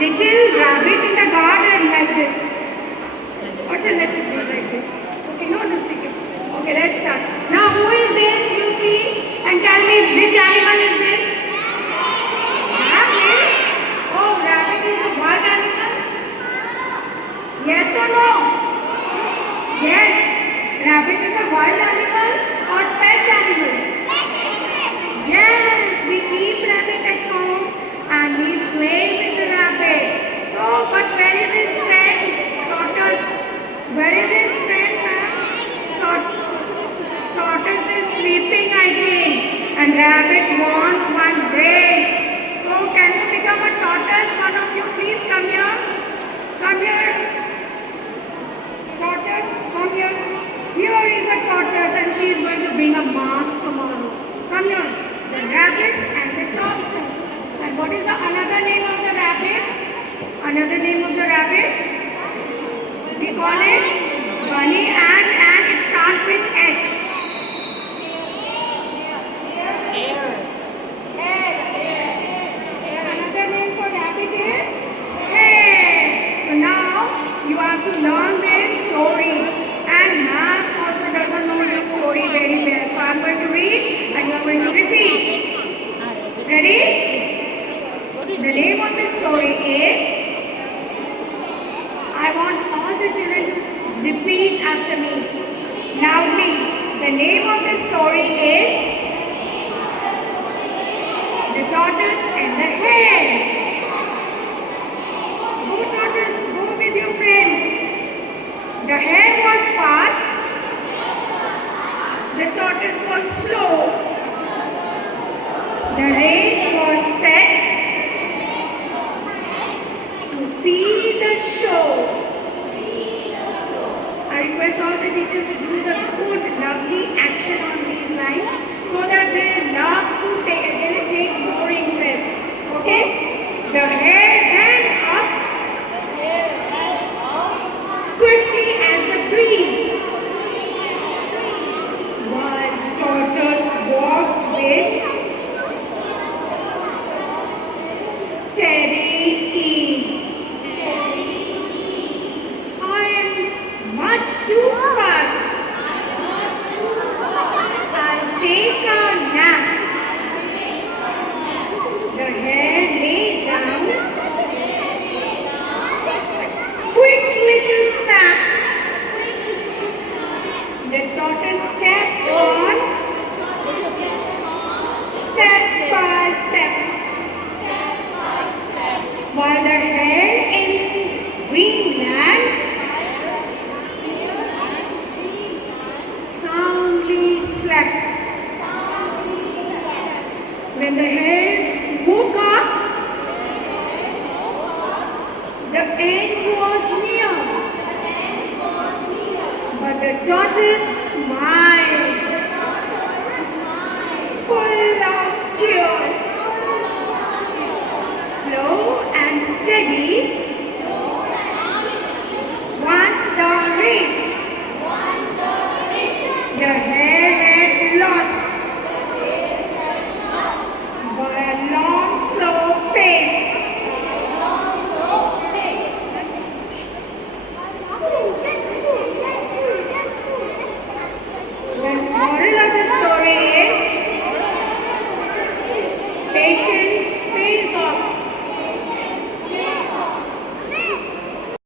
little rabbit in the garden like this. What's a little bit like this? Okay, no chicken. Okay, let's start. Now, who is this you see? And tell me which animal is this? Rabbit. Oh, rabbit is a wild animal? Yes or no? Yes. Rabbit is a wild animal or pet animal? Yes, we keep rabbit at home and we play with the rabbit. So, but where is his friend? Tortoise. Where is his friend? Tortoise is sleeping, I think. And rabbit wants one race. So, can you become a tortoise? One of you, please come here. Come here. Tortoise, come here. Here is a tortoise and she is going to bring a mask tomorrow. Come here. The rabbit and the tortoise. And what is the another name of the rabbit? Another name of the rabbit? We call it bunny and it starts with H. Another name for rabbit is hare. So now you have to learn this story. And ma'am also doesn't know this story very well. So I'm going to read and you're going to repeat. Ready? The name of the story is, I want all the children to repeat after me loudly. The name of the story is The Tortoise and the Hare. Go tortoise, go with your friend. The hare was fast. The tortoise was slow. The race was set to see the show. I request all the teachers to do the good, lovely action on these lines so that they love to take more interest. Okay? The hare ran up swiftly as the breeze, while the tortoise walked with steady ease. I am much too fast. I'll take a nap. The hare lay down. Quick little snap. The tortoise stepped on, step by step. While the hare in Greenland soundly slept. When the hare woke up, the end was near. But the tortoise smiled, full of cheer. Slow and steady,